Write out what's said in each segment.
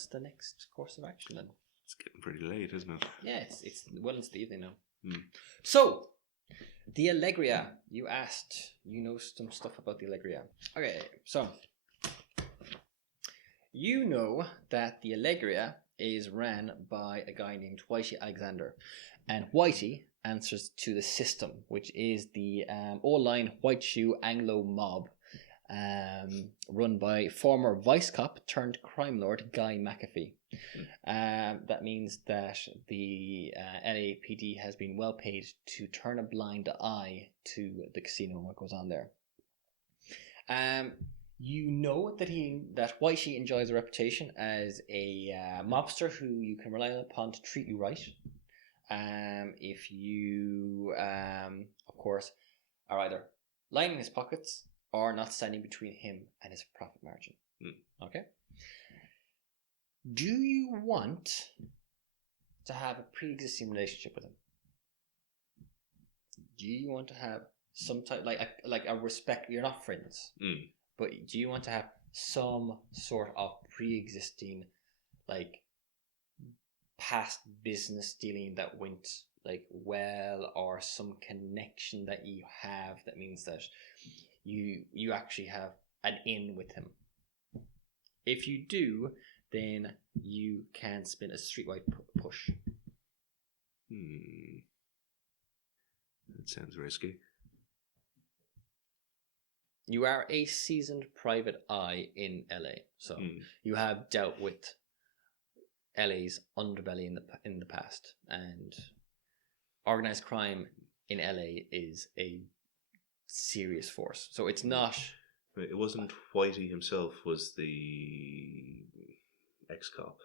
what's the next course of action then? It's getting pretty late, isn't it? Yeah, it's well into the evening now. Hmm. So, the Allegria. You asked. You know some stuff about the Allegria. Okay, so you know that the Allegria is ran by a guy named Whitey Alexander, and Whitey answers to the system, which is the all-line white shoe Anglo mob, run by former vice cop turned crime lord Guy McAfee. That means that the LAPD has been well paid to turn a blind eye to the casino and what goes on there. You know that Whitey enjoys a reputation as a mobster who you can rely upon to treat you right. If you, of course, are either lining his pockets or not standing between him and his profit margin. Okay? Do you want to have a pre-existing relationship with him? Do you want to have some type, like a respect? You're not friends, but do you want to have some sort of pre-existing, like, past business dealing that went like well, or some connection that you have that means that you actually have an in with him? If you do, then you can spin a streetwide push. That sounds risky. You are a seasoned private eye in LA, so you have dealt with LA's underbelly in the past, and organized crime in LA is a serious force. So it's not. It wasn't Whitey himself was the ex-cop.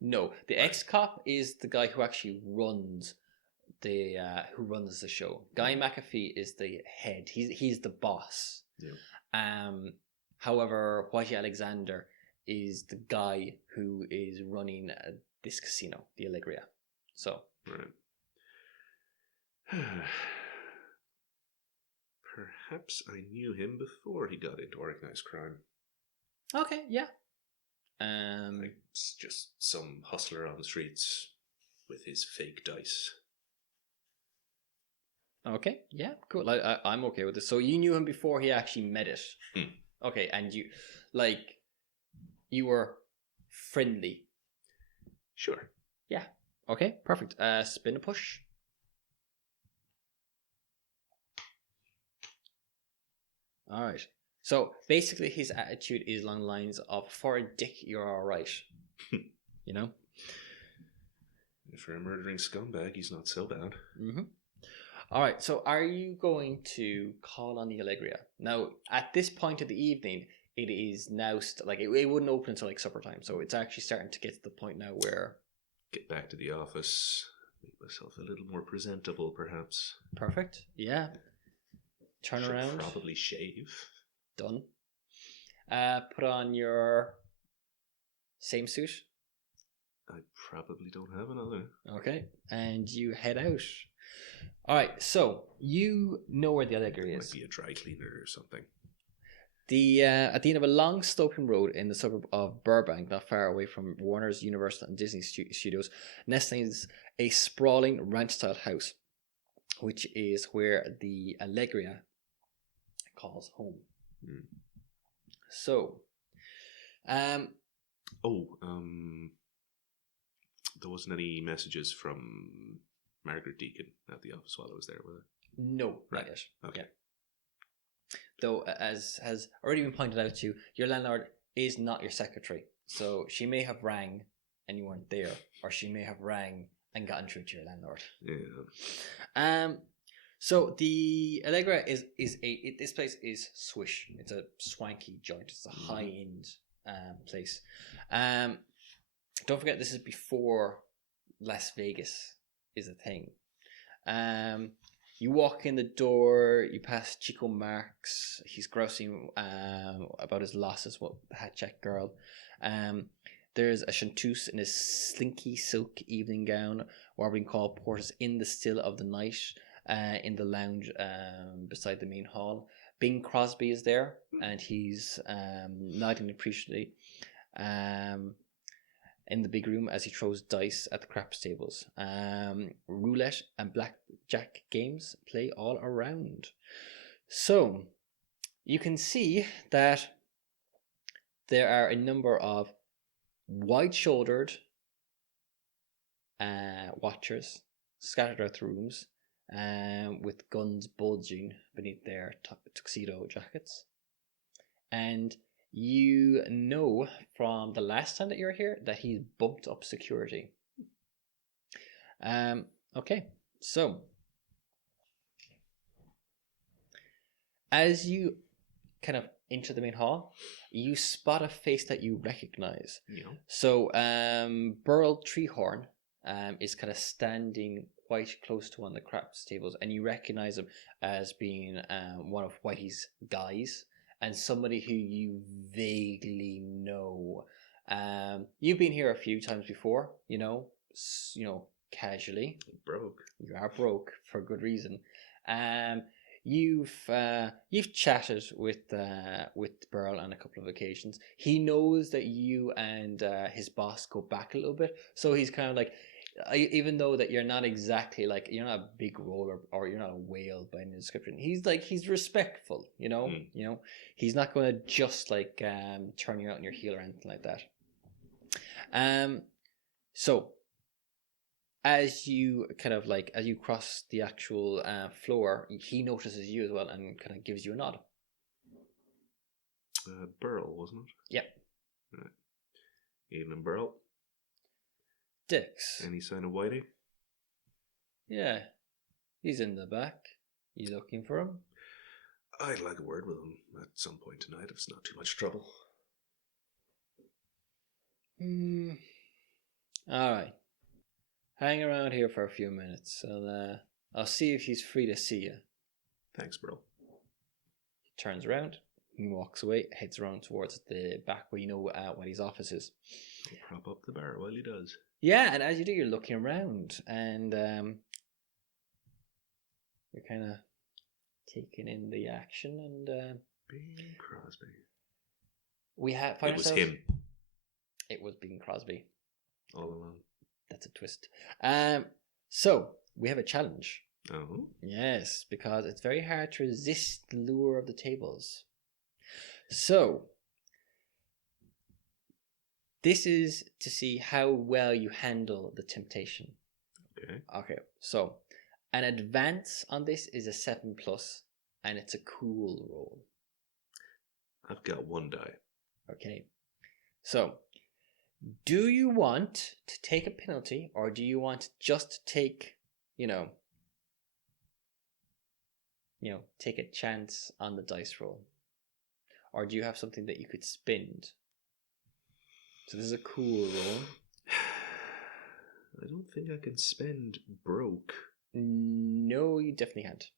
No, the ex-cop is the guy who actually runs the show. Guy McAfee is the head. He's the boss. Yeah. However, Whitey Alexander is the guy who is running this casino, the Allegria. So. Right. Perhaps I knew him before he got into organized crime. Okay, yeah. Like just some hustler on the streets with his fake dice. Okay, yeah, cool. I'm okay with this. So you knew him before he actually met it. Okay, and you were friendly. Sure. Yeah. Okay, perfect. Spin a push. All right. So basically, his attitude is along the lines of, "For a dick, you're all right." You know. For a murdering scumbag, he's not so bad. All right. So, are you going to call on the Allegria now? At this point of the evening, it is now it wouldn't open until like supper time. So it's actually starting to get to the point now where get back to the office, make myself a little more presentable, perhaps. Perfect. Yeah. Turn around. Probably shave. Done. Put on your same suit. I probably don't have another. Okay. And you head out. All right. So you know where the Allegria is. Might be a dry cleaner or something. At the end of a long sloping road in the suburb of Burbank, not far away from Warner's, Universal and Disney Studios, nestling is a sprawling ranch-style house, which is where the Allegria calls home. So, there wasn't any messages from Margaret Deacon at the office while I was there, were there? No, right. Not yet. Okay. Yeah. Though, as has already been pointed out to you, your landlord is not your secretary. So she may have rang and you weren't there, or she may have rang and gotten through to your landlord. Yeah. So the Allegra this place is swish. It's a swanky joint. It's a high end place. Don't forget, this is before Las Vegas is a thing. You walk in the door, you pass Chico Marx. He's grousing about his losses with the hat check girl. There's a chanteuse in his slinky silk evening gown, warbling call porters in the still of the night, in the lounge beside the main hall. Bing Crosby is there, and he's nodding appreciatively. in the big room as he throws dice at the craps tables. Roulette and blackjack games play all around. So you can see that there are a number of wide-shouldered watchers scattered out the rooms, with guns bulging beneath their tuxedo jackets. And you know from the last time that you were here that he's bumped up security. Okay, so as you kind of enter the main hall, you spot a face that you recognize. Yeah. So Burl Treehorn is kind of standing quite close to one of the craps tables, and you recognize him as being one of Whitey's guys and somebody who you vaguely know. You've been here a few times before, casually. Broke. You are broke for good reason. You've chatted with Burl on a couple of occasions. He knows that you and his boss go back a little bit, so he's kind of like, even though that you're not exactly like, you're not a big roller or you're not a whale by any description, he's respectful, he's not going to just like turn you out on your heel or anything like that. So as you cross the actual floor, he notices you as well and kind of gives you a nod. Burl, wasn't it? Yep. Right. Evening, Burl. Dix. Any sign of Whitey? Yeah, he's in the back. You looking for him? I'd like a word with him at some point tonight if it's not too much trouble. Alright. Hang around here for a few minutes. I'll see if he's free to see you. Thanks, Burl. He turns around, he walks away, heads around towards the back where Whitey's office is. I'll prop up the bar while he does. Yeah, and as you do, you're looking around, and you're kind of taking in the action, and Bing Crosby. It was him. It was Bing Crosby. All along. That's a twist. So we have a challenge. Oh. Yes, because it's very hard to resist the lure of the tables. So this is to see how well you handle the temptation. Okay. So an advance on this is a 7+, and it's a cool roll. I've got one die. Okay. So do you want to take a penalty, or do you want just to take, take a chance on the dice roll? Or do you have something that you could spend? So this is a cool roll. I don't think I can spend broke. No, you definitely can't.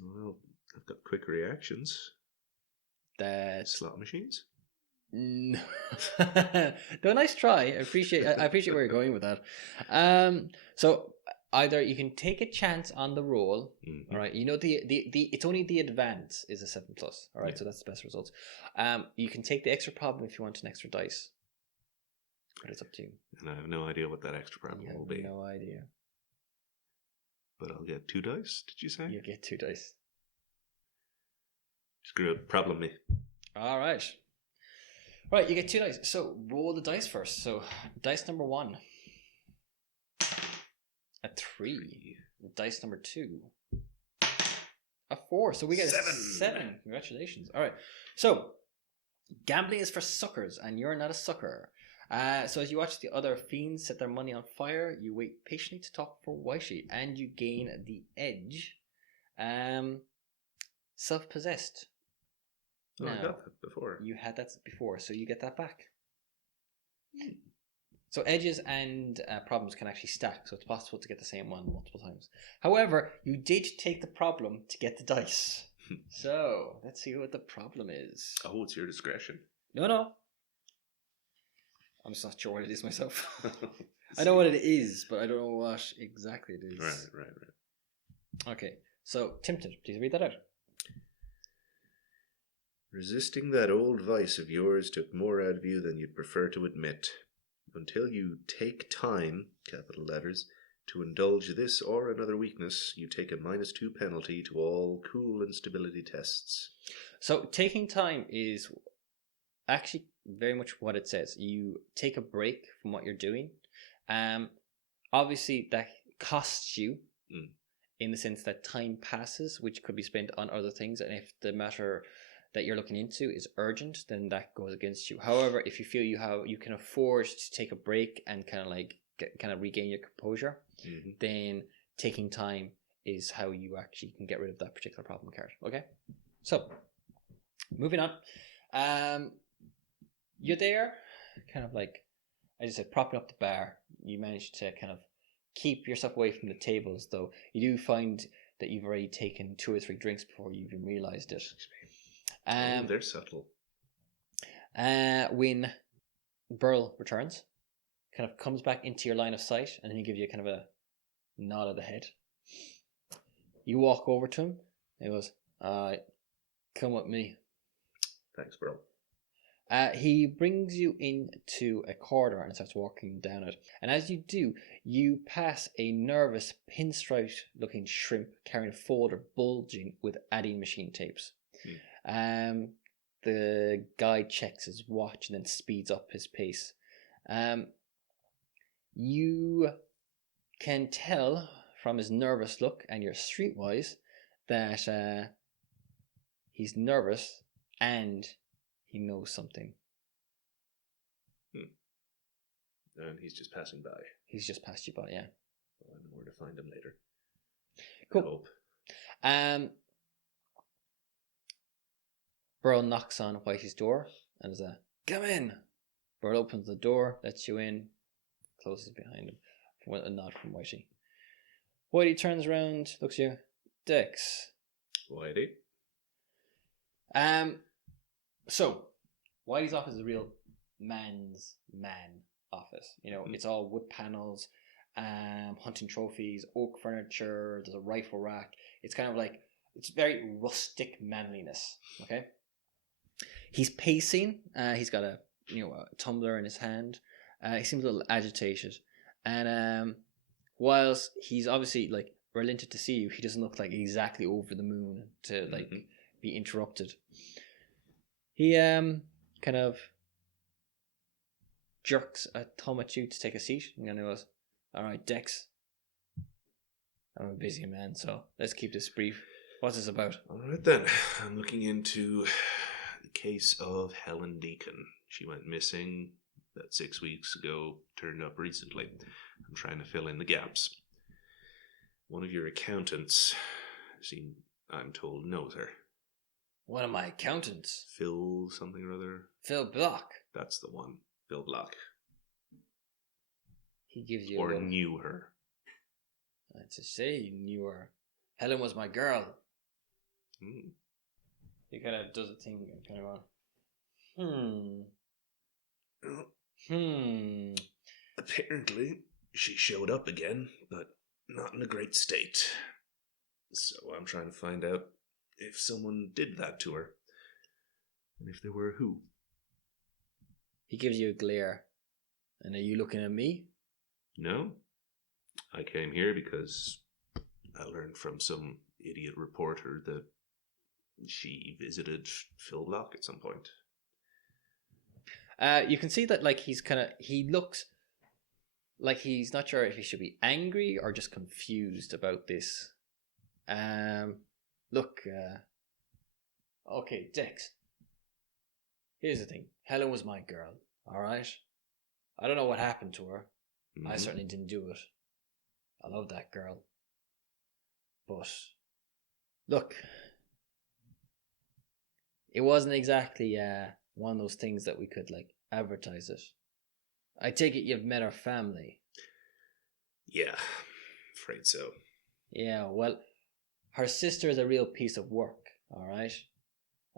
Well, I've got quick reactions. Slot machines? No. No, nice try. I appreciate where you're going with that. So either you can take a chance on the roll. Mm-hmm. All right, the it's only the advance is a 7+. All right, yeah. So that's the best results. You can take the extra problem if you want an extra dice, but it's up to you. And I have no idea what that extra problem will be. No idea. But I'll get 2 dice. Did you say? You get 2 dice. Screw it. Problem me. All right. Right, you get 2 dice. So roll the dice first. So dice number 1, a 3. Dice number 2, a 4. So we get 7. Congratulations. All right. So gambling is for suckers, and you're not a sucker. So as you watch the other fiends set their money on fire, you wait patiently to talk for Whitey, and you gain the edge. Self-possessed. Oh, I got that before. You had that before, so you get that back. So edges and problems can actually stack, so it's possible to get the same one multiple times. However, you did take the problem to get the dice. So let's see what the problem is. Oh, it's your discretion. No. I'm just not sure what it is myself. I know what it is, but I don't know what exactly it is. Right. Okay, so Tempted, please read that out. Resisting that old vice of yours took more out of you than you'd prefer to admit. Until you take time, capital letters, to indulge this or another weakness, you take a -2 penalty to all cool and stability tests. So taking time is actually very much what it says. You take a break from what you're doing. Obviously that costs you in the sense that time passes, which could be spent on other things, and if the matter that you're looking into is urgent, then that goes against you. However, if you feel you can afford to take a break and kind of regain your composure, then taking time is how you actually can get rid of that particular problem card. Okay, so moving on. You're there, kind of like, as I said, propping up the bar. You manage to kind of keep yourself away from the tables, though you do find that you've already taken 2 or 3 drinks before you even realised it. They're subtle. When Burl returns, kind of comes back into your line of sight, and then he gives you kind of a nod of the head. You walk over to him, and he goes, come with me. Thanks, Burl. He brings you into a corridor and starts walking down it. And as you do, you pass a nervous, pinstripe-looking shrimp carrying a folder bulging with adding machine tapes. The guy checks his watch and then speeds up his pace. You can tell from his nervous look and your streetwise that he's nervous and he knows something. And he's just passing by. He's just passed you by, yeah. Well, I know where to find him later. Cool. Burl knocks on Whitey's door and is come in. Burl opens the door, lets you in, closes behind him with a nod from Whitey. Whitey turns around, looks at you. Dex. Whitey? So, Whitey's office is a real man's man office. You know, it's all wood panels, hunting trophies, oak furniture, there's a rifle rack. It's kind of like, it's very rustic manliness, okay? He's pacing. He's got a tumbler in his hand. He seems a little agitated. And whilst he's obviously like relented to see you, he doesn't look like exactly over the moon to like be interrupted. He kind of jerks a thumb at you to take a seat, and then he goes, "All right, Dex. I'm a busy man, so let's keep this brief. What's this about?" All right then. I'm looking into the case of Helen Deacon. She went missing about 6 weeks ago, turned up recently. I'm trying to fill in the gaps. One of your accountants, I'm told, knows her. One of my accountants? Phil something or other? Phil Block. That's the one. Phil Block. He gives you or knew her. To say he knew her. Helen was my girl. He kind of does a thing and kind of Apparently, she showed up again, but not in a great state. So I'm trying to find out if someone did that to her. And if they were, who? He gives you a glare. And are you looking at me? No. I came here because I learned from some idiot reporter that she visited Phil Block at some point. You can see that he looks like he's not sure if he should be angry or just confused about this. Okay, Dex. Here's the thing. Helen was my girl, alright? I don't know what happened to her. I certainly didn't do it. I love that girl. But, look, it wasn't exactly one of those things that we could, advertise it. I take it you've met her family. Yeah, afraid so. Yeah, well, her sister is a real piece of work, alright?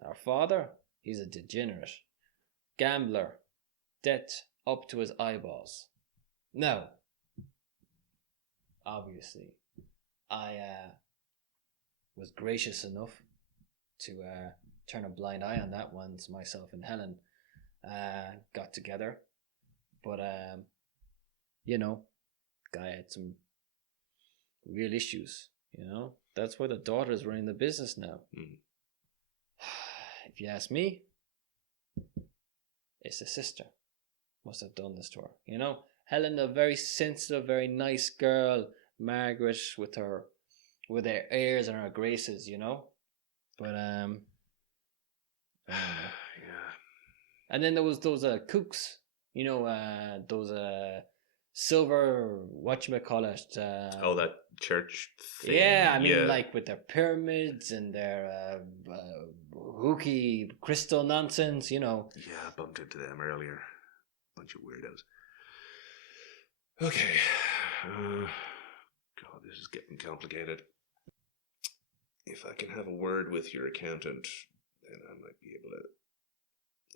Her father, he's a degenerate. Gambler. Debt up to his eyeballs. Now, obviously, I was gracious enough to turn a blind eye on that once myself and Helen got together. But you know, guy had some real issues. You know, that's why the daughter's running the business now. Mm. If you ask me, it's the sister must have done this to her. You know, Helen, a very sensitive, very nice girl. Margaret with her airs and her graces, you know. But Yeah. And then there was those kooks, you know, those silver, whatchamacallit. Oh, that church thing. Yeah, I mean, like with their pyramids and their hooky crystal nonsense, you know. Yeah, I bumped into them earlier. Bunch of weirdos. Okay. God, this is getting complicated. If I can have a word with your accountant, then I might be able to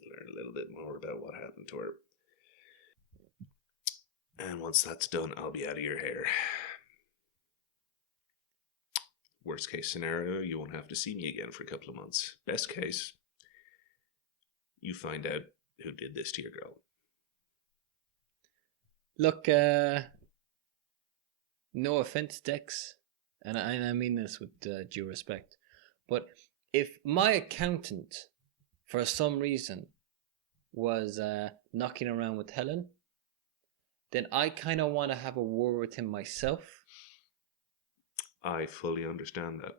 learn a little bit more about what happened to her. And once that's done, I'll be out of your hair. Worst case scenario, you won't have to see me again for a couple of months. Best case, you find out who did this to your girl. Look, no offense, Dex, and I mean this with due respect, but if my accountant, for some reason, was knocking around with Helen, then I kind of want to have a word with him myself. I fully understand that.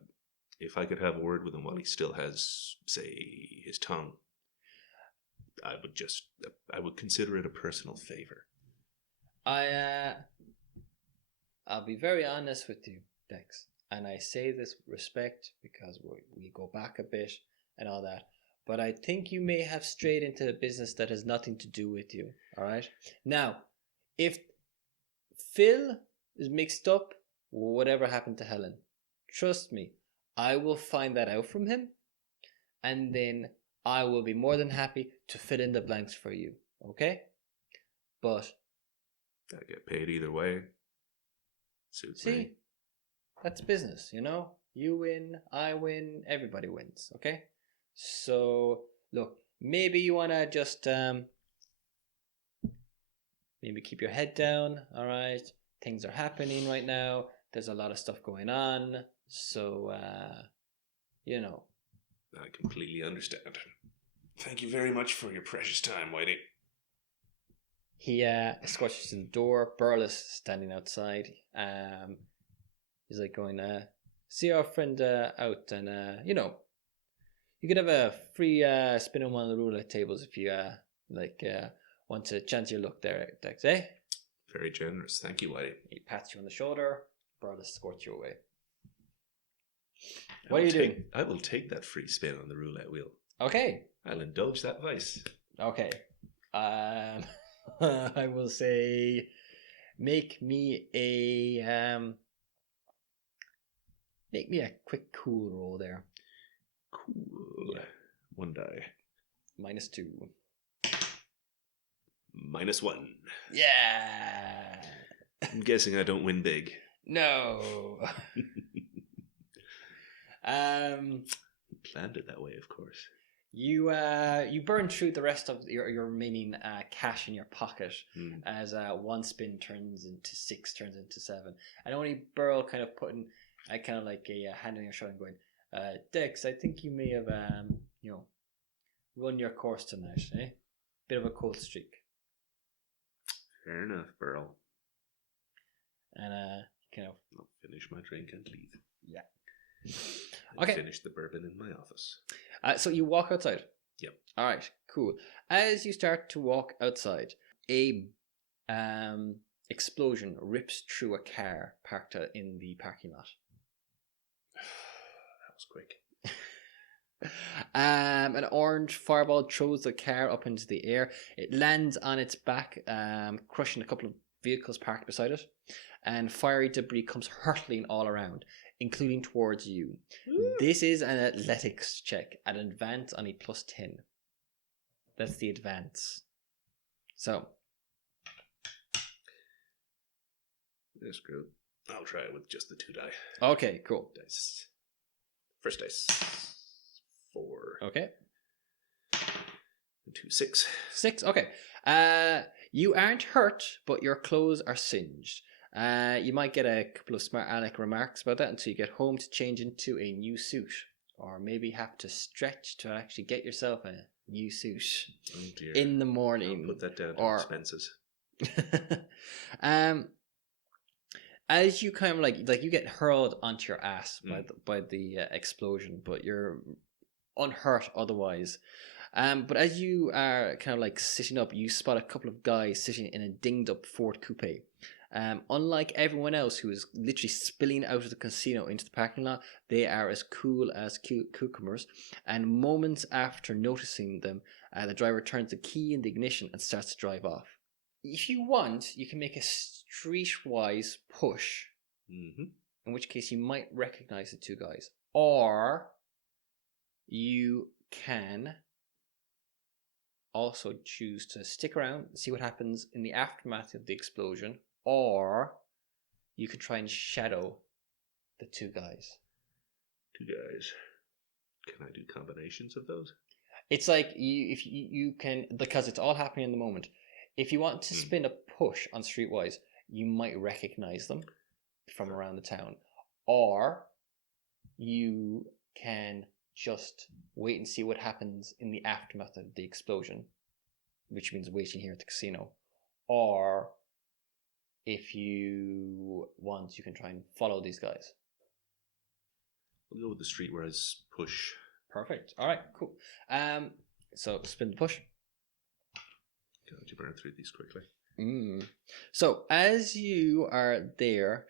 If I could have a word with him while he still has, say, his tongue, I would consider it a personal favor. I'll be very honest with you, Dex, and I say this with respect because we go back a bit and all that, but I think you may have strayed into a business that has nothing to do with you, all right? Now, if Phil is mixed up with whatever happened to Helen, trust me, I will find that out from him, and then I will be more than happy to fill in the blanks for you, okay? But I get paid either way. Suits me. That's business, you know? You win, I win, everybody wins, okay? So, look, maybe you want to just maybe keep your head down, all right? Things are happening right now. There's a lot of stuff going on. So, you know. I completely understand. Thank you very much for your precious time, Whitey. He escorts you to the door. Burl is standing outside. He's like going, see our friend out, and you know, you could have a free spin on one of the roulette tables if you want to chance your luck there, Dex, eh? Very generous. Thank you, Whitey. He pats you on the shoulder. Burl escorts you away. What are you doing? I will take that free spin on the roulette wheel. Okay. I'll indulge that vice. Okay. I will say, make me a quick cool roll there. Cool. Yeah. 1 die. -2. -1. Yeah. I'm guessing I don't win big. No. Planned it that way, of course. You burn through the rest of your remaining cash in your pocket as 1 spin turns into 6, turns into 7, and only Burl kind of putting kind of like a hand on your shoulder and going, Dex, I think you may have run your course tonight, eh? Bit of a cold streak. Fair enough, Burl. And kind of I'll finish my drink and leave. Yeah. Okay. Finish the bourbon in my office. So you walk outside. Yep. All right. Cool. As you start to walk outside, a explosion rips through a car parked in the parking lot. That was quick. An orange fireball throws the car up into the air. It lands on its back, crushing a couple of vehicles parked beside it, and fiery debris comes hurtling all around, including towards you. Ooh. This is an athletics check at an advance on a +10. That's the advance. So. That's good. I'll try it with just the 2 die. Okay, cool. Dice. First dice. 4. Okay. 2, 6. 6, okay. You aren't hurt, but your clothes are singed. You might get a couple of smart aleck remarks about that until you get home to change into a new suit. Or maybe have to stretch to actually get yourself a new suit in the morning. I'll put that down to expenses. As you kind of like you get hurled onto your ass by the explosion, but you're unhurt otherwise. But as you are kind of like sitting up, you spot a couple of guys sitting in a dinged up Ford coupe. Unlike everyone else who is literally spilling out of the casino into the parking lot, they are as cool as cucumbers. And moments after noticing them, the driver turns the key in the ignition and starts to drive off. If you want, you can make a streetwise push, in which case you might recognize the two guys. Or you can also choose to stick around and see what happens in the aftermath of the explosion. Or you could try and shadow the two guys. Two guys. Can I do combinations of those? It's like if you can, because it's all happening in the moment. If you want to spin a push on Streetwise, you might recognize them from around the town. Or you can just wait and see what happens in the aftermath of the explosion, which means waiting here at the casino. Or if you want, you can try and follow these guys. We'll go with the Streetwise push. Perfect. All right, cool. So spin the push. God, you burn through these quickly. So as you are there,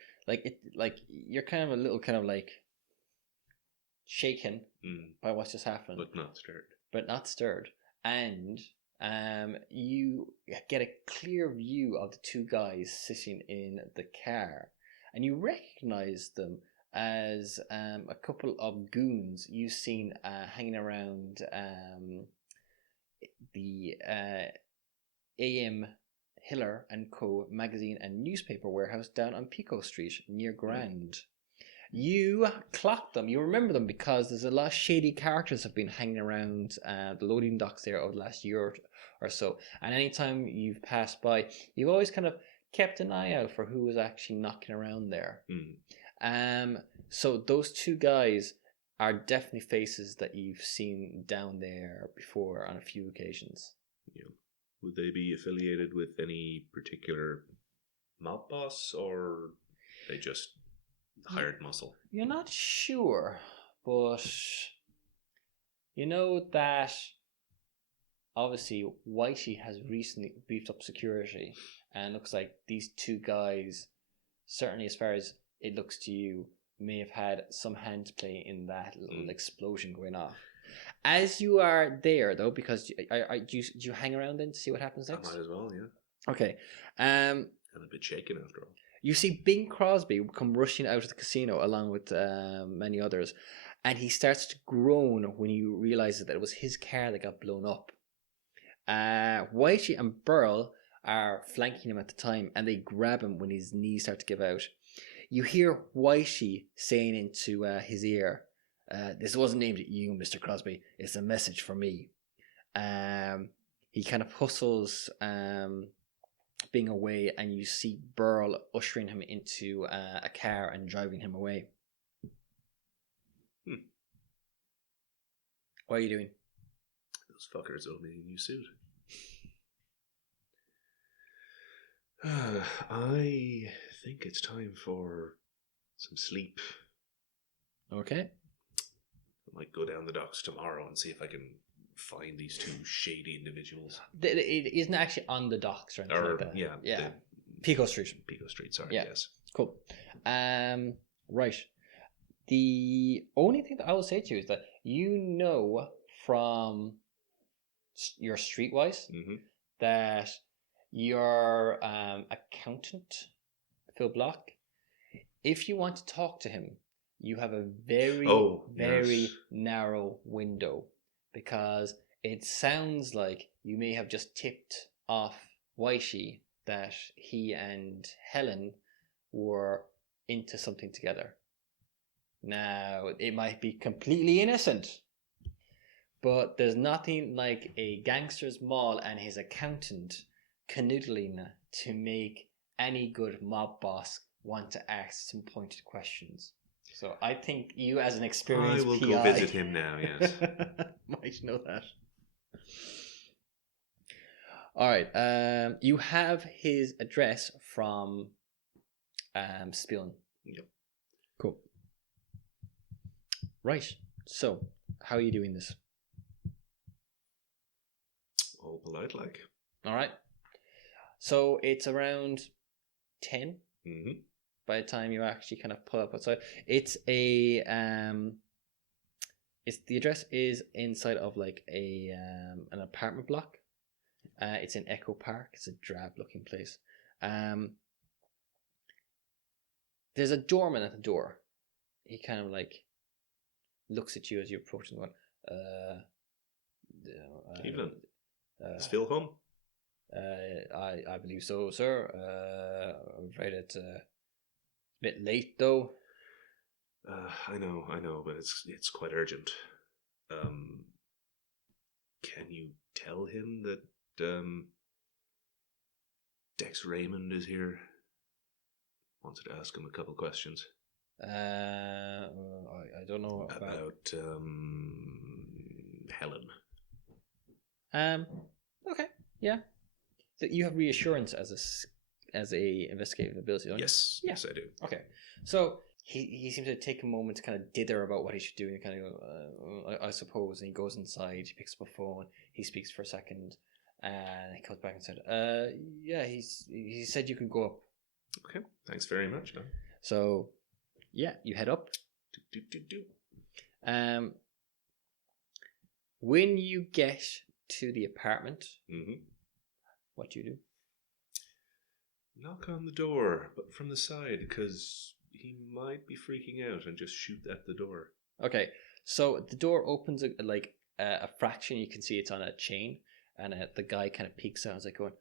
you're kind of a little kind of like shaken by what's just happened, but not stirred, and you get a clear view of the two guys sitting in the car, and you recognize them as a couple of goons you've seen hanging around the A.M. Hiller and Co. magazine and newspaper warehouse down on Pico Street near Grand. You clock them. You remember them because there's a lot of shady characters have been hanging around the loading docks there over the last year or so. And anytime you've passed by, you've always kind of kept an eye out for who was actually knocking around there. So those two guys are definitely faces that you've seen down there before on a few occasions. Yeah. Would they be affiliated with any particular mob boss, or they just hired muscle? You're not sure, but you know that obviously Whitey has recently beefed up security, and looks like these two guys, certainly as far as it looks to you, may have had some hand play in that little explosion going off. As you are there, though, because do you hang around then to see what happens next? I might as well, yeah. Okay. I'm a bit shaken after all. You see Bing Crosby come rushing out of the casino along with many others, and he starts to groan when he realizes that it was his car that got blown up. Whitey and Burl are flanking him at the time, and they grab him when his knees start to give out. You hear Whitey saying into his ear, "This wasn't aimed at you, Mr. Crosby. It's a message for me." He kind of hustles Bing away, and you see Burl ushering him into a car and driving him away. What are you doing? Those fuckers owe me a new suit. I think it's time for some sleep. Okay. I might go down the docks tomorrow and see if I can find these two shady individuals. It isn't actually on the docks or anything like that. Yeah. Pico Street. Pico Street, sorry, yeah. Yes. Cool. Right. The only thing that I will say to you is that you know from your Streetwise that your accountant, Phil Block, if you want to talk to him, you have a very narrow window, because it sounds like you may have just tipped off Whitey that he and Helen were into something together. Now, it might be completely innocent, but there's nothing like a gangster's maul and his accountant canoodling to make any good mob boss want to ask some pointed questions. So I think you, as an experienced I will PI, go visit him now, yes. might know that. All right. You have his address from Spion. Yep. Cool. Right. So, how are you doing this? All polite like. All right. So it's around 10 Mm-hmm. by the time you actually kind of pull up outside. It's a it's the address is inside of like a an apartment block. It's in Echo Park. It's a drab looking place. There's a doorman at the door. He kind of like looks at you as you approach and going, Evening. Is Phil home? I believe so, sir. I'm afraid it's a bit late though. I know, but it's quite urgent. Can you tell him that Dex Raymond is here? Wanted to ask him a couple questions. I don't know about Helen. Okay, yeah. So you have reassurance as a investigative ability, don't you? Yes, Yeah. yes, I do. Okay, so he seems to take a moment to kind of dither about what he should do, and kind of go, I suppose. And he goes inside, he picks up a phone, he speaks for a second, and he comes back and said, yeah, he said you can go up. Okay, thanks very much, Dan. So, yeah, you head up. When you get to the apartment, what do you do? Knock on the door, but from the side, because he might be freaking out and just shoot at the door. Okay, so the door opens like a fraction. You can see it's on a chain, and the guy kind of peeks out and is like going,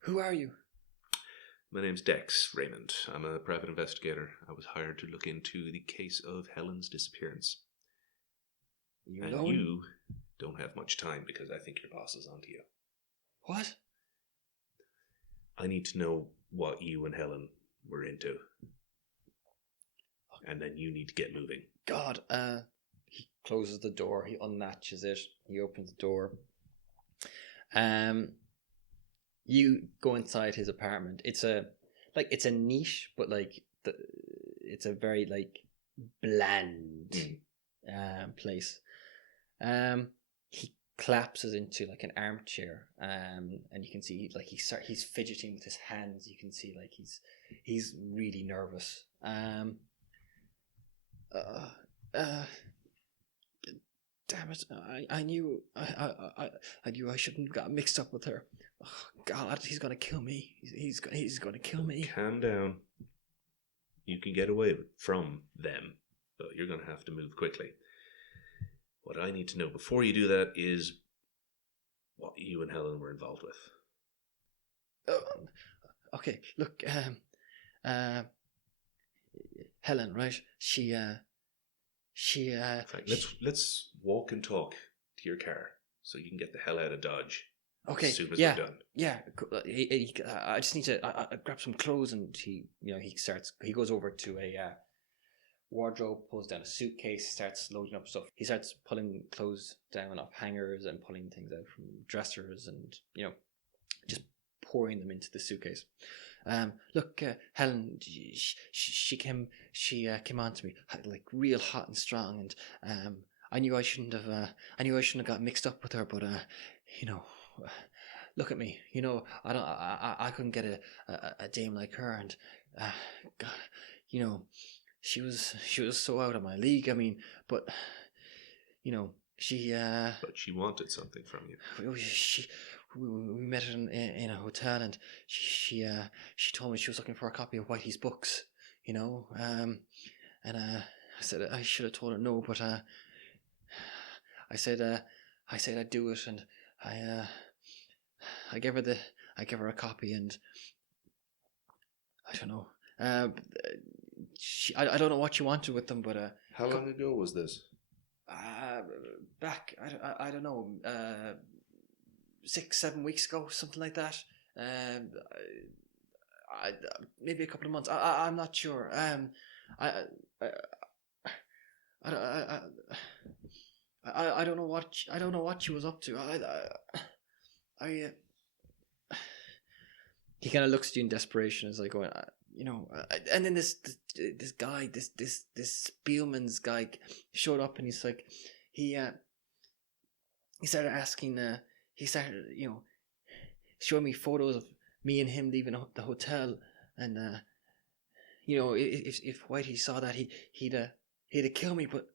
who are you? My name's Dex Raymond. I'm a private investigator. I was hired to look into the case of Helen's disappearance. And you don't have much time because I think your boss is onto you. What? I need to know what you and Helen were into. And then you need to get moving. God, he closes the door, he unlatches it, he opens the door. You go inside his apartment. It's a niche, but like it's a very like bland place. He collapses into like an armchair, and you can see like he's fidgeting with his hands. You can see like he's really nervous. Damn it! I knew I knew I shouldn't have got mixed up with her. Oh, God, he's gonna kill me. He's gonna kill me. Calm down. You can get away from them, but you're gonna have to move quickly. What I need to know before you do that is what you and Helen were involved with. Okay, look, Helen, right? She In fact, let's walk and talk to your car so you can get the hell out of Dodge. Okay, as soon as yeah, we're done. Yeah. I just need to I grab some clothes, and he goes over to a wardrobe, pulls down a suitcase, starts loading up stuff. He starts pulling clothes down off hangers and pulling things out from dressers, and just pouring them into the suitcase. Look, Helen, she came on to me like real hot and strong, and I knew I shouldn't have got mixed up with her, but look at me, I couldn't get a dame like her, and God, she was so out of my league. I mean, but she But she wanted something from you. We met in a hotel, and she told me she was looking for a copy of Whitey's books, and I said I should have told her no, but I said I'd do it, and I gave her a copy, and I don't know. I don't know what she wanted with them, but How long ago was this? back I don't know, 6-7 weeks ago, something like that. Maybe a couple of months. I'm not sure. I don't know what she was up to. He kind of looks at you in desperation. Is like going, and then this guy, this Spielman's guy showed up, and he's like, he started asking, showing me photos of me and him leaving the hotel, and if Whitey saw that, he'd have killed me, but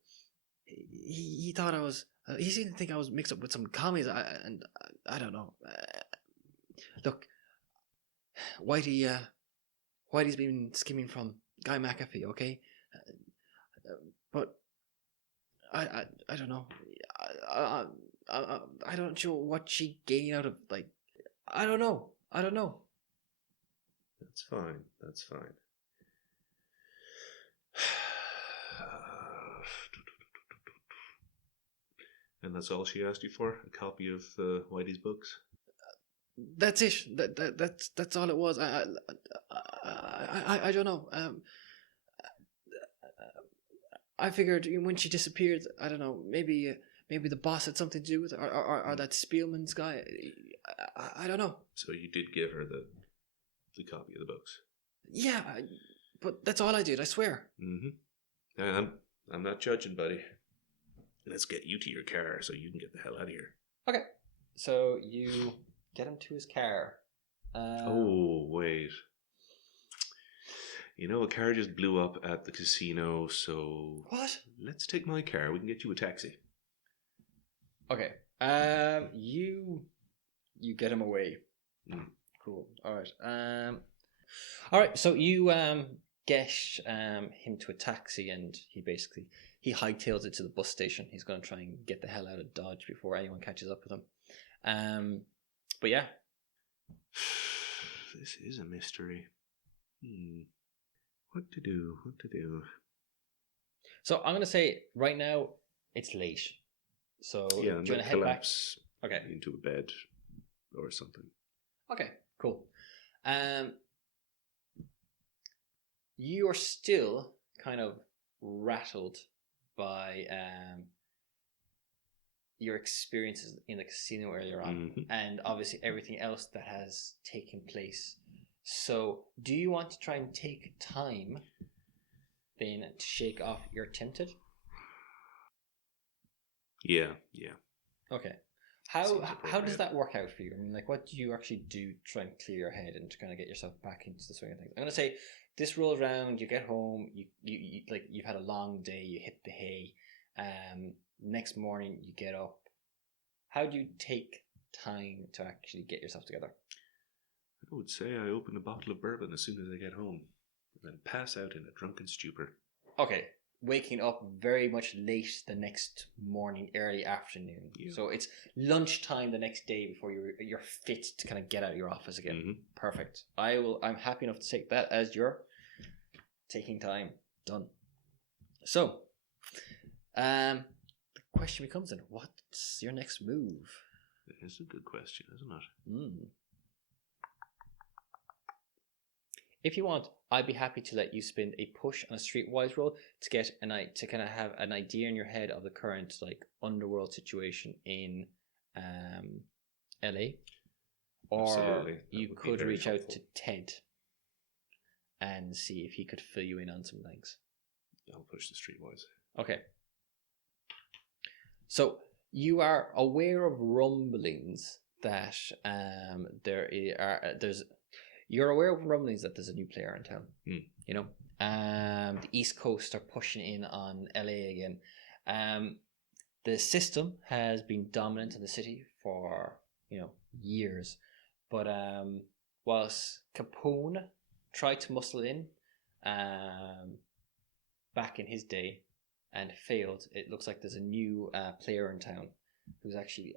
he thought I was. He seemed to think I was mixed up with some commies, and I don't know. Look, Whitey's been skimming from Guy McAfee, okay? But I don't know. I don't know what she gained out of, like, I don't know. That's fine. And that's all she asked you for? A copy of Whitey's books? That's it. That's all it was. I don't know. I figured when she disappeared, I don't know, maybe the boss had something to do with it, or that Spielman's guy. I don't know. So you did give her the copy of the books? Yeah, but that's all I did, I swear. Mm-hmm. I'm not judging, buddy. Let's get you to your car so you can get the hell out of here. Okay. So you get him to his car. Oh, wait. A car just blew up at the casino, so... What? Let's take my car. We can get you a taxi. Okay. You get him away. Cool. All right. So you get him to a taxi, and he hightails it to the bus station. He's going to try and get the hell out of Dodge before anyone catches up with him. But yeah. This is a mystery. What to do? So I'm going to say right now it's late. So yeah, do you want to head back? Okay. Into a bed or something. Okay, cool. You are still kind of rattled by your experiences in the casino earlier on, and obviously everything else that has taken place. So, do you want to try and take time then to shake off your tempted? Yeah. Okay. How does that work out for you? I mean, like, what do you actually do to try and clear your head and to kind of get yourself back into the swing of things? I'm gonna say this rolls around. You get home. You like you've had a long day. You hit the hay. Next morning you get up. How do you take time to actually get yourself together? I would say I open a bottle of bourbon as soon as I get home, and then pass out in a drunken stupor. Okay. Waking up very much late the next morning, early afternoon. Yeah. So it's lunchtime the next day before you're fit to kind of get out of your office again. Perfect. I'm happy enough to take that as your taking time. Done. So, the question becomes then, what's your next move? It is a good question, isn't it? If you want, I'd be happy to let you spin a push on a streetwise roll to get to kind of have an idea in your head of the current like underworld situation in LA. Or absolutely. You could reach out to Ted and see if he could fill you in on some things. I'll push the streetwise. Okay. So you are aware of rumblings that you're aware of rumblings that there's a new player in town. You know, the East Coast are pushing in on LA again. The system has been dominant in the city for years, but whilst Capone tried to muscle in back in his day and failed, it looks like there's a new player in town who's actually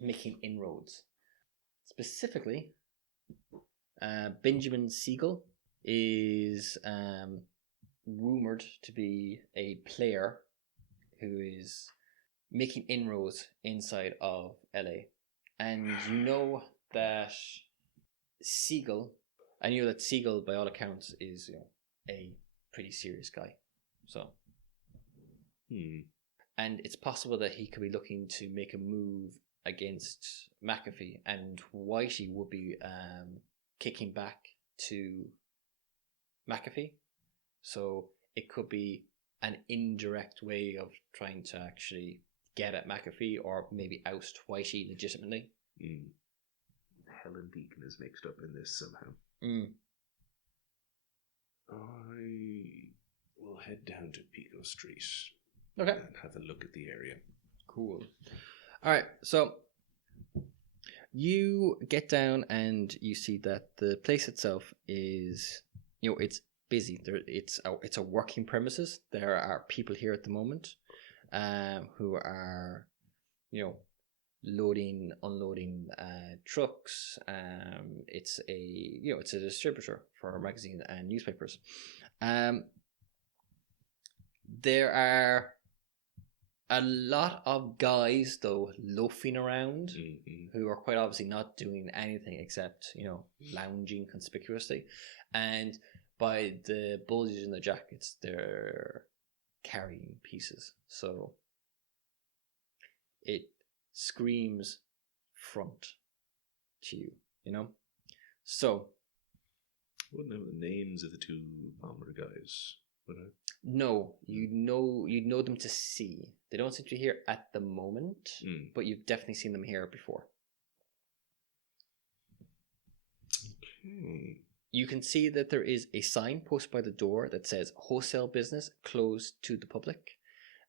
making inroads. Specifically, Benjamin Siegel is rumored to be a player who is making inroads inside of LA. And you know that Siegel, by all accounts, is a pretty serious guy. So, and it's possible that he could be looking to make a move against McAfee, and Whitey would be kicking back to McAfee. So it could be an indirect way of trying to actually get at McAfee, or maybe oust Whitey legitimately. Helen Deacon is mixed up in this somehow. I will head down to Pico Street. Okay. And have a look at the area. Cool. All right, so you get down and you see that the place itself is, it's busy. It's a working premises. There are people here at the moment, who are, loading, unloading trucks. It's a distributor for magazines and newspapers. There are a lot of guys, though, loafing around, who are quite obviously not doing anything except, lounging conspicuously. And by the bulges in their jackets, they're carrying pieces. So it screams front to you, So. I wouldn't know the names of the two bomber guys, would I? No, you'd know them to see. They don't seem to be here at the moment, but you've definitely seen them here before. Okay. You can see that there is a sign posted by the door that says wholesale business closed to the public,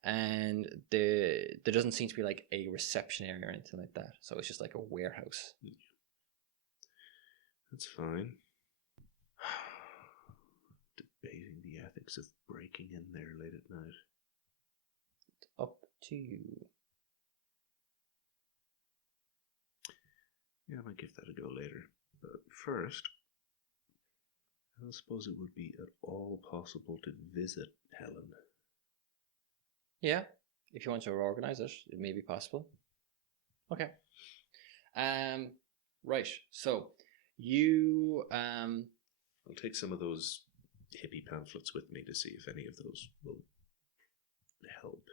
and there doesn't seem to be like a reception area or anything like that. So it's just like a warehouse. That's fine. Debating the ethics of breaking in there late at night. It's up to you. Yeah, I might give that a go later. But first, I don't suppose it would be at all possible to visit Helen. Yeah, if you want to organize it, it may be possible. Okay. Right. So you I'll take some of those hippie pamphlets with me to see if any of those will help.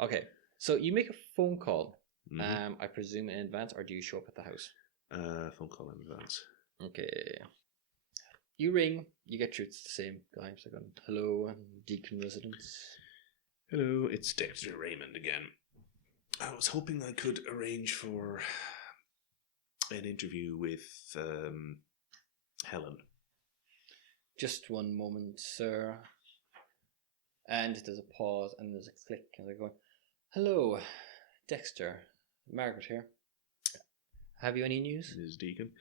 Okay. So you make a phone call. I presume in advance, or do you show up at the house? Phone call in advance. Okay. You ring. You get through. It's the same guy. It's like, hello, Deacon residence. Hello, it's Dexter Raymond again. I was hoping I could arrange for an interview with Helen. Just one moment, sir. And there's a pause and there's a click, and they're going, hello, Dexter. Margaret here. Have you any news? Ms. Deacon.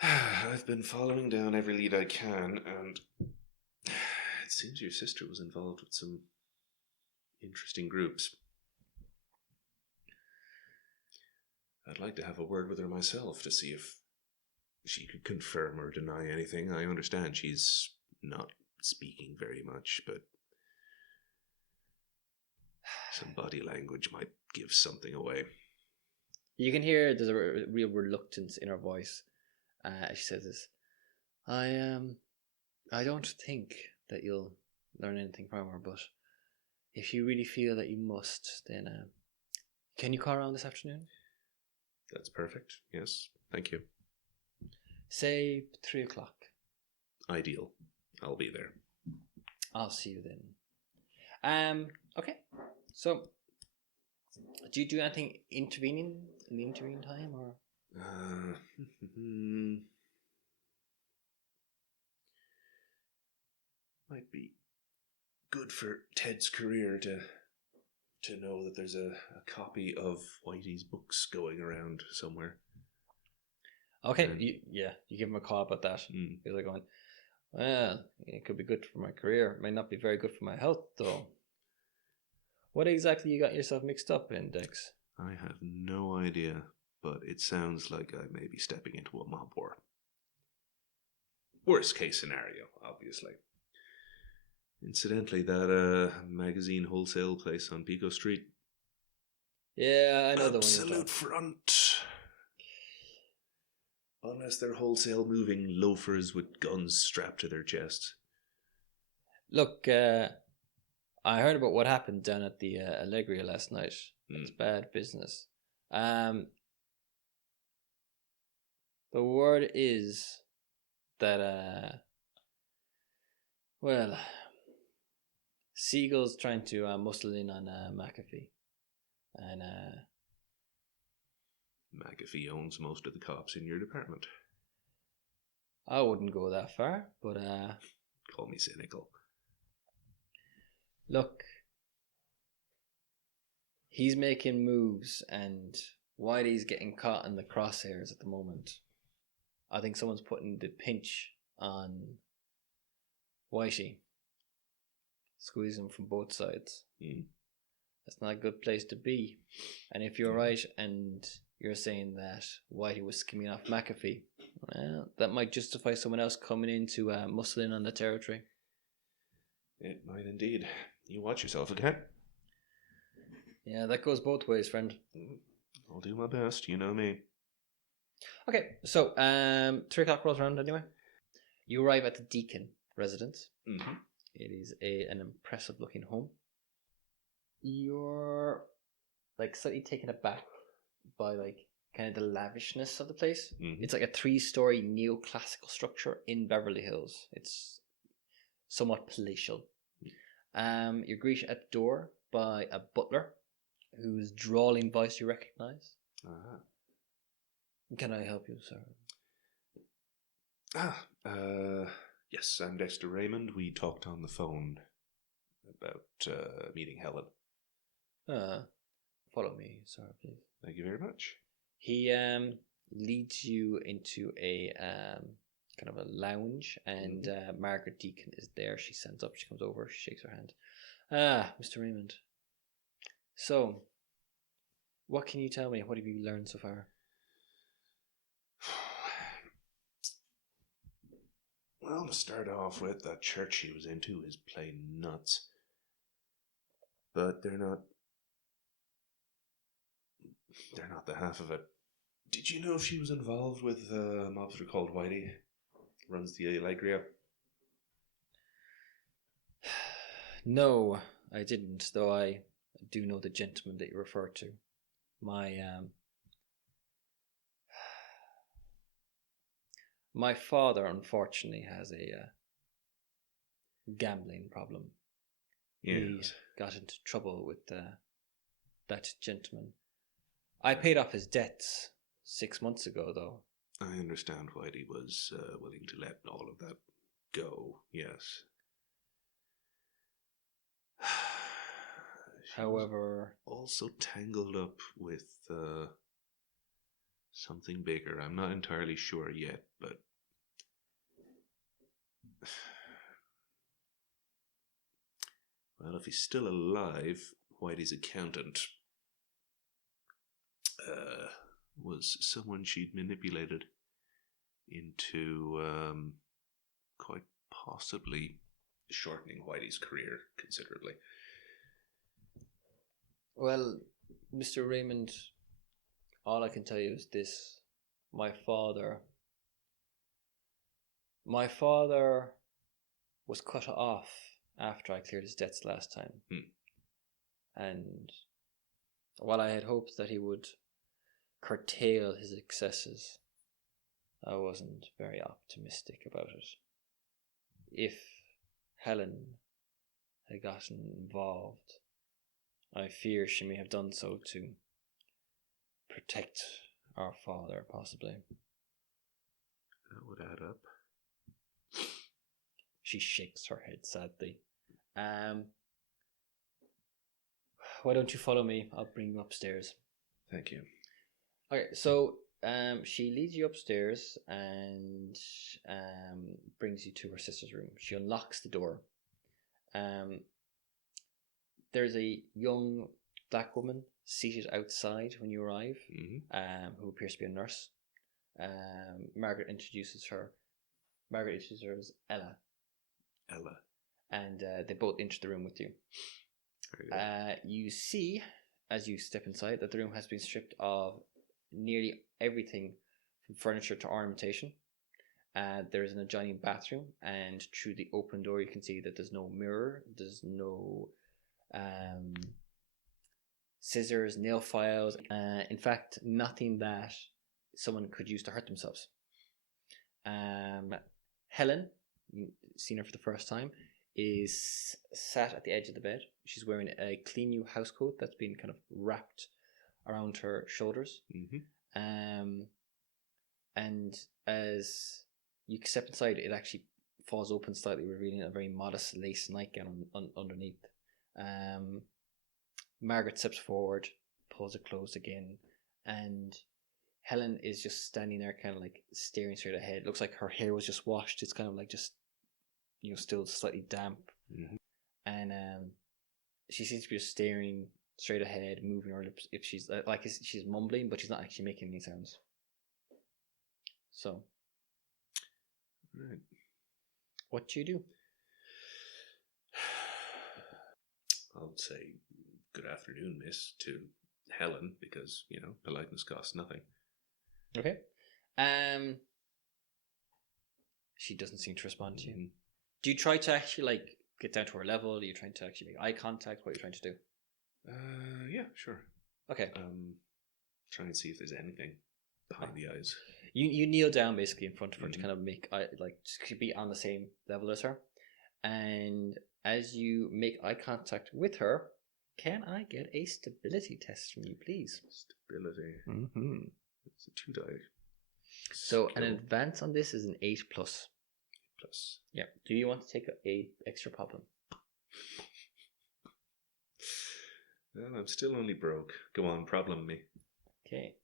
I've been following down every lead I can, and it seems your sister was involved with some interesting groups. I'd like to have a word with her myself to see if she could confirm or deny anything. I understand she's not speaking very much, but some body language might give something away. You can hear there's a real reluctance in her voice. She says this, I don't think that you'll learn anything from her, but if you really feel that you must, then can you call around this afternoon? That's perfect. Yes, thank you. Say 3 o'clock. Ideal. I'll be there. I'll see you then. Okay. So, do you do anything intervening in the intervening time, or? Might be good for Ted's career to know that there's a copy of Whitey's books going around somewhere. Okay, you give him a call about that. Because they're going, well, it could be good for my career. It might not be very good for my health, though. What exactly you got yourself mixed up in, Dex? I have no idea, but it sounds like I may be stepping into a mob war. Worst case scenario, obviously. Incidentally, that magazine wholesale place on Pico Street, Yeah, I know the one you're Absolute talking. front. Unless they're wholesale moving loafers with guns strapped to their chests. Look, I heard about what happened down at the Allegria last night. It's bad business. The word is that, well, Siegel's trying to muscle in on McAfee. And McAfee owns most of the cops in your department. I wouldn't go that far, but Call me cynical. look, he's making moves, and Whitey's getting caught in the crosshairs at the moment. I think someone's putting the pinch on Whitey, squeezing him from both sides. That's not a good place to be. And if you're right, and you're saying that Whitey was skimming off McAfee, well, that might justify someone else coming in to muscle in on the territory. It might indeed. You watch yourself, okay? Yeah, that goes both ways, friend. I'll do my best, you know me. Okay, so 3 o'clock rolls around anyway. You arrive at the Deacon residence. Mm-hmm. It is an impressive looking home. You're like slightly taken aback by like kind of the lavishness of the place. Mm-hmm. It's like a 3-story neoclassical structure in Beverly Hills. It's somewhat palatial. You're greeted at the door by a butler whose drawling voice you recognize. Can I help you, sir? Yes, I'm Dexter Raymond. We talked on the phone about meeting Helen. Follow me, sir, please. Thank you very much. He leads you into a kind of a lounge, and Margaret Deacon is there. She stands up, she comes over, she shakes her hand. Mr. Raymond. So, what can you tell me? What have you learned so far? Well, to start off with, that church she was into is plain nuts. But they're not the half of it. Did you know if she was involved with a mobster called Whitey? Runs the Allegria? No, I didn't, though I do know the gentleman that you refer to. My father, unfortunately, has a gambling problem. Yes. He got into trouble with that gentleman. I paid off his debts 6 months ago, though. I understand Whitey was willing to let all of that go, yes. However, also tangled up with something bigger. I'm not entirely sure yet, but well, if he's still alive, Whitey's accountant was someone she'd manipulated into quite possibly shortening Whitey's career considerably. well, Mr. Raymond, all I can tell you is this. My father was cut off after I cleared his debts last time. And while I had hopes that he would curtail his excesses, I wasn't very optimistic about it. If Helen had gotten involved, I fear she may have done so to protect our father, possibly. That would add up. She shakes her head sadly. Why don't you follow me? I'll bring you upstairs. Thank you. Okay, so she leads you upstairs and brings you to her sister's room. She unlocks the door. There's a young black woman seated outside when you arrive, who appears to be a nurse. Margaret introduces her as Ella. And they both enter the room with you. You see as you step inside, that the room has been stripped of nearly everything from furniture to ornamentation. There is an adjoining bathroom, and through the open door you can see that there's no mirror, there's no scissors, nail files, in fact nothing that someone could use to hurt themselves. Helen, you've seen her for the first time, is sat at the edge of the bed. She's wearing a clean new housecoat that's been kind of wrapped around her shoulders. And as you step inside, it actually falls open slightly, revealing a very modest lace nightgown underneath. Margaret steps forward, pulls it closed again, and Helen is just standing there, kind of like staring straight ahead. It looks like her hair was just washed. It's kind of like just, still slightly damp. And she seems to be just staring straight ahead, moving her lips. If she's she's mumbling, but she's not actually making any sounds. So, right. What do you do? I'll say good afternoon, miss, to Helen, because, politeness costs nothing. Okay. She doesn't seem to respond to you. Do you try to actually get down to her level? Are you trying to actually make eye contact? What are you trying to do? Yeah, sure. Okay. Try and see if there's anything behind the eyes. You kneel down basically in front of her to kind of make to be on the same level as her, and as you make eye contact with her, can I get a stability test from you, please? Stability. It's a 2 die. So an advance on this is an 8+. Plus. Yeah. Do you want to take a extra problem? Well, I'm still only broke. Go on, problem me. Okay.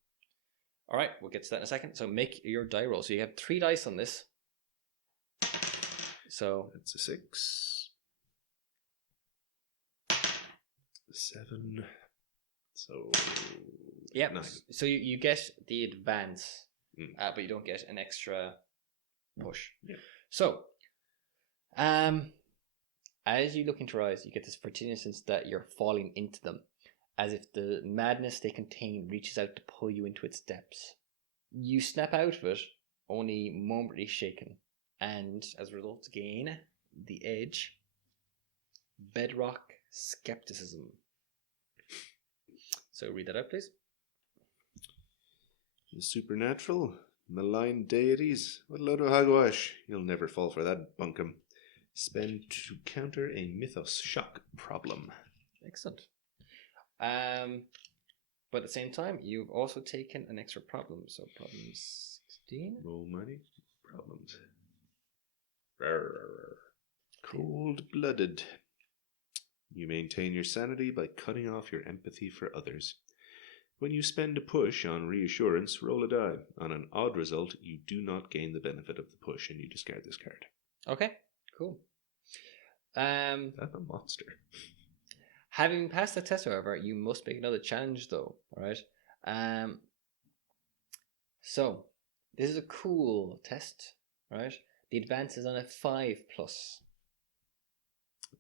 All right, we'll get to that in a second. So make your die roll. So you have 3 dice on this. So that's a 6. 7. So yeah. 9. So you get the advance, but you don't get an extra push. Yeah. So, as you look into her eyes, you get this fertility sense that you're falling into them, as if the madness they contain reaches out to pull you into its depths. You snap out of it, only momentarily shaken, and as a result gain the edge, bedrock skepticism. So read that out, please. The supernatural, malign deities, what a load of hogwash. You'll never fall for that bunkum. Spend to counter a mythos shock problem. Excellent. But at the same time, you've also taken an extra problem. So problem 16. Roll money. Problems. Cold-blooded. You maintain your sanity by cutting off your empathy for others. When you spend a push on reassurance, roll a die. On an odd result, you do not gain the benefit of the push, and you discard this card. Okay, cool. That's a monster. Having passed the test, however, you must make another challenge, though. All right. So this is a cool test, right? The advance is on a 5+. I've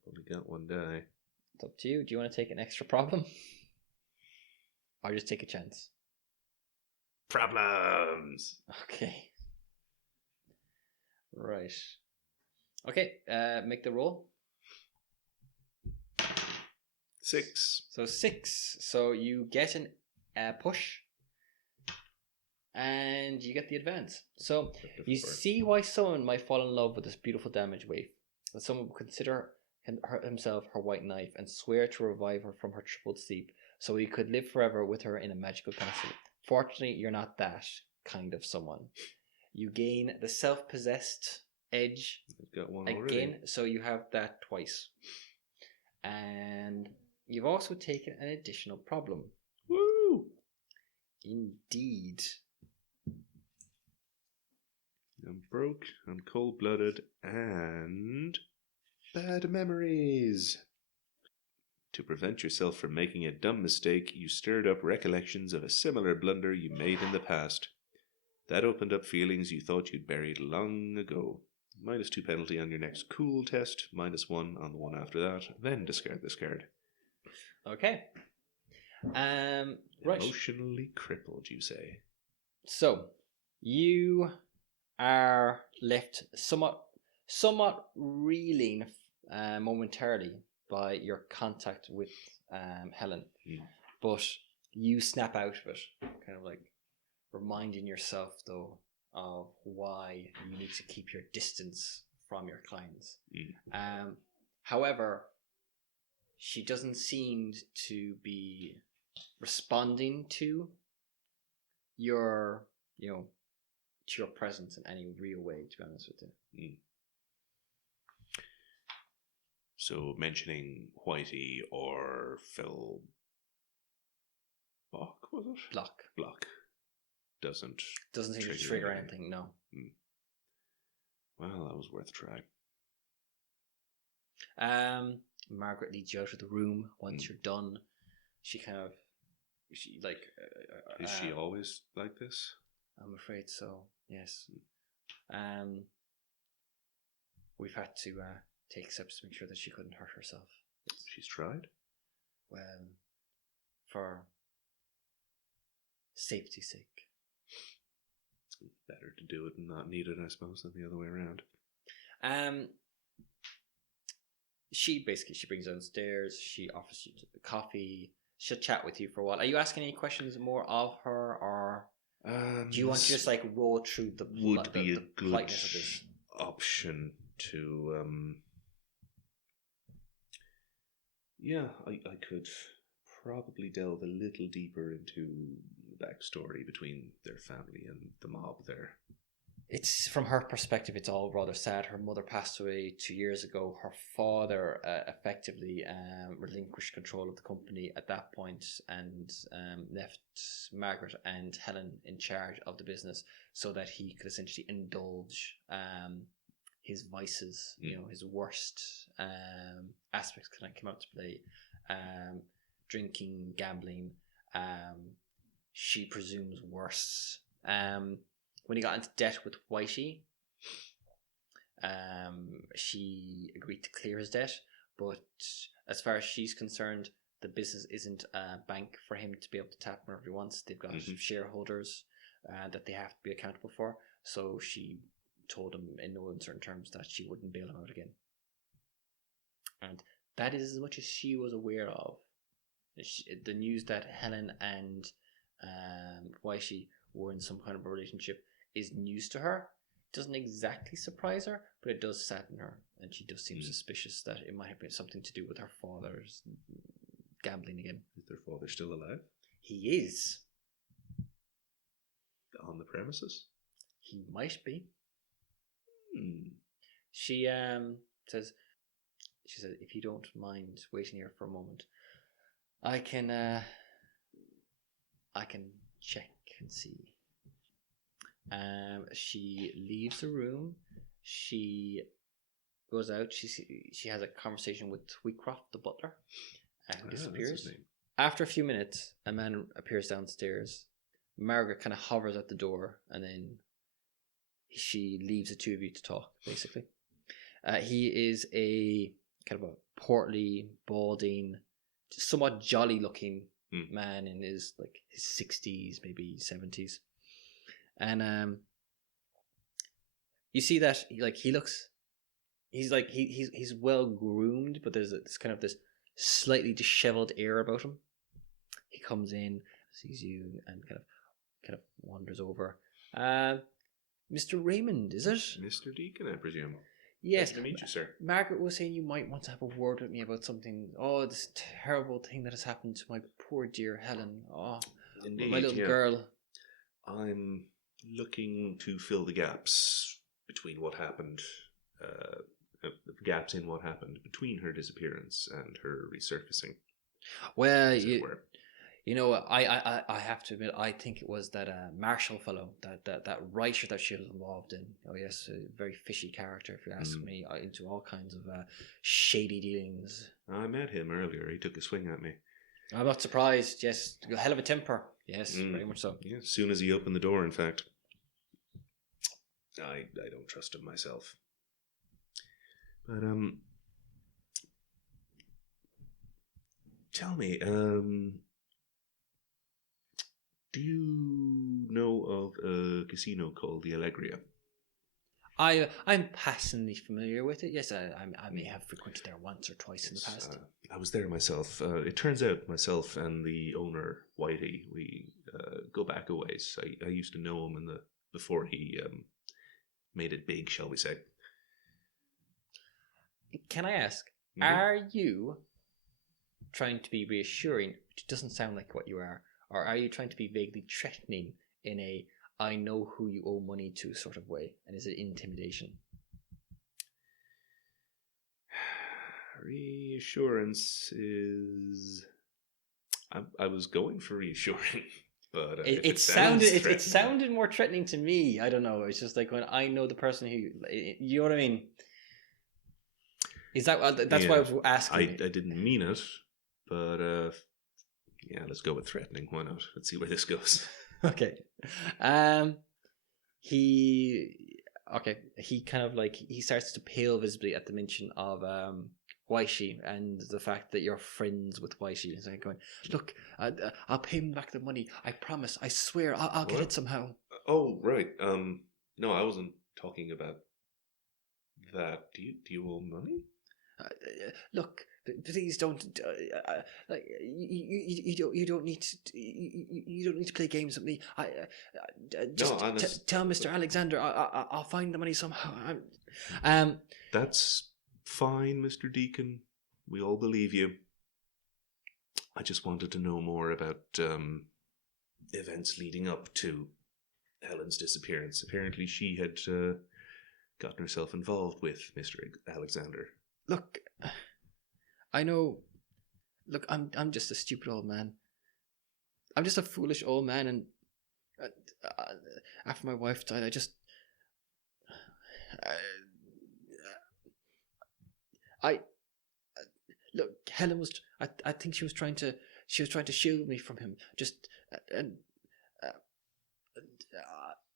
only got 1 die. It's up to you. Do you want to take an extra problem? Or just take a chance? Problems! Okay. Right. Okay, make the roll. 6. So 6. So you get a push. And you get the advance. So you see why someone might fall in love with this beautiful damage wave. That someone would consider himself her white knife and swear to revive her from her troubled sleep, so he could live forever with her in a magical castle. Fortunately, you're not that kind of someone. You gain the self-possessed edge. I've got 1 again, already. so you have that twice. And you've also taken an additional problem. Woo! Indeed. I'm broke, I'm cold-blooded, and bad memories. To prevent yourself from making a dumb mistake, you stirred up recollections of a similar blunder you made in the past. That opened up feelings you thought you'd buried long ago. -2 penalty on your next cool test, -1 on the one after that, then discard this card. Okay. Right. Emotionally crippled, you say? So you are left somewhat reeling momentarily by your contact with Helen, but you snap out of it, kind of like reminding yourself though of why you need to keep your distance from your clients. However, she doesn't seem to be responding to your to your presence in any real way, to be honest with you. So mentioning Whitey or Phil Block, was it? Block. Doesn't seem to trigger anything, no. Well, that was worth a try. Margaret leads you out of the room once you're done. Is she always like this? I'm afraid so, yes. We've had to take steps to make sure that she couldn't hurt herself. She's tried? Well, for safety's sake. Better to do it and not need it, I suppose, than the other way around. She brings you downstairs. She offers you the coffee. She'll chat with you for a while. Are you asking any questions more of her, or do you want to just like roll through the would be a good politeness of this option to yeah, I could probably delve a little deeper into the backstory between their family and the mob there. It's from her perspective, it's all rather sad. Her mother passed away 2 years ago. Her father effectively relinquished control of the company at that point and left Margaret and Helen in charge of the business so that he could essentially indulge his vices, his worst aspects kind of came out to play. Drinking, gambling, she presumes worse. When he got into debt with Whitey, she agreed to clear his debt, but as far as she's concerned, the business isn't a bank for him to be able to tap whenever he wants. They've got shareholders that they have to be accountable for, so she told him in no uncertain terms that she wouldn't bail him out again. And that is as much as she was aware of. The news that Helen and Whitey were in some kind of a relationship is news to her. It doesn't exactly surprise her, but it does sadden her, and she does seem suspicious that it might have been something to do with her father's gambling again. Is their father still alive? He is. On the premises? He might be. She says, if you don't mind waiting here for a moment, I can check and see. She leaves the room. She goes out. She has a conversation with Wheatcroft, the butler, who disappears. After a few minutes, a man appears downstairs. Margaret kind of hovers at the door, and then she leaves the two of you to talk, basically. He is a kind of a portly, balding, somewhat jolly-looking man in his 60s, maybe 70s. And you see that he's well groomed, but there's this slightly disheveled air about him. He comes in, sees you, and kind of wanders over. Mr. Raymond, is it? Mr. Deacon, I presume. Yes. Nice to meet you, sir. Margaret was saying you might want to have a word with me about something. Oh, this terrible thing that has happened to my poor dear Helen. Oh, indeed, my little girl. I'm looking to fill the gaps between what happened, the gaps in what happened between her disappearance and her resurfacing. Well, I have to admit, I think it was that Marshall fellow, that writer that she was involved in. Oh yes, a very fishy character, if you ask me, into all kinds of shady dealings. I met him earlier. He took a swing at me. I'm not surprised. Yes, a hell of a temper. Yes, very much so. Yeah, as soon as he opened the door, in fact. I don't trust him myself. But tell me, Do you know of a casino called the Allegria? I'm passingly familiar with it. Yes, I may have frequented there once or twice in the past. I was there myself. It turns out myself and the owner, Whitey, we go back a ways. I used to know him before he made it big, shall we say. Can I ask, are you trying to be reassuring, which doesn't sound like what you are, or are you trying to be vaguely threatening in a I know who you owe money to sort of way? And is it intimidation? Reassurance is... I was going for reassuring, but it sounded more threatening to me. I don't know. It's just like when I know the person who... You know what I mean? Is that... That's why I was asking. I didn't mean it, but yeah, let's go with threatening. Why not? Let's see where this goes. Okay. He kind of like, he starts to pale visibly at the mention of Waishi and the fact that you're friends with Waishi. He's like going, look, I'll pay him back the money. I promise. I swear. I'll get it somehow. Oh, right. No, I wasn't talking about that. Do you owe money? Look, please don't. Like you don't need to. You don't need to play games with me. Tell Mr. Alexander. I'll find the money somehow. That's fine, Mr. Deacon. We all believe you. I just wanted to know more about events leading up to Helen's disappearance. Apparently, she had gotten herself involved with Mr. Alexander. Look, I know. Look, I'm just a stupid old man. I'm just a foolish old man, and after my wife died, I just. Look. Helen was. I think she was trying to. She was trying to shield me from him. Just and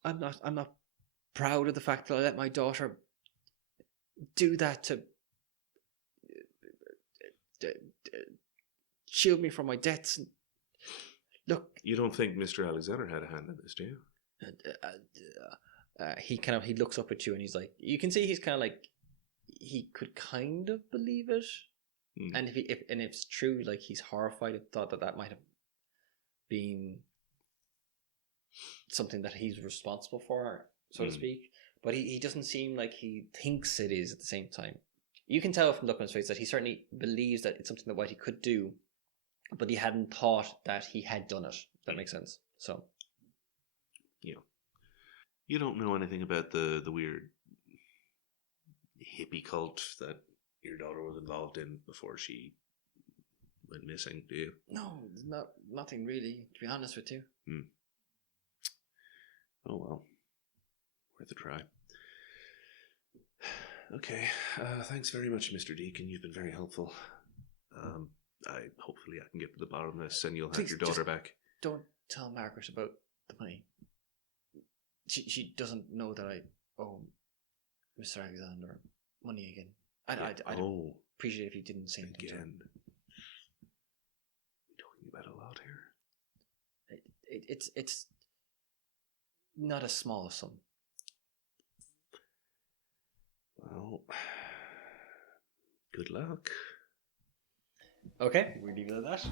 I'm not proud of the fact that I let my daughter do that to shield me from my debts. Look, you don't think Mr. Alexander had a hand in this, do you? He looks up at you and he's like, you can see he's kind of like, he could kind of believe it, and if it's true, like he's horrified at the thought that might have been something that he's responsible for, so to speak. But he doesn't seem like he thinks it is at the same time. You can tell from the look on his face that he certainly believes that it's something that Whitey could do, but he hadn't thought that he had done it. If that makes sense. So, yeah, you don't know anything about the weird hippie cult that your daughter was involved in before she went missing, do you? No, nothing really. To be honest with you. Oh well, worth a try. Okay, thanks very much, Mr. Deacon. You've been very helpful. Hopefully I can get to the bottom of this and you'll have your daughter back. Don't tell Margaret about the money. She doesn't know that I owe Mr. Alexander money again. I'd appreciate it if you didn't say anything. Again. We're talking about a lot here. It's not a small sum. Well, good luck. Okay, we leave it at that.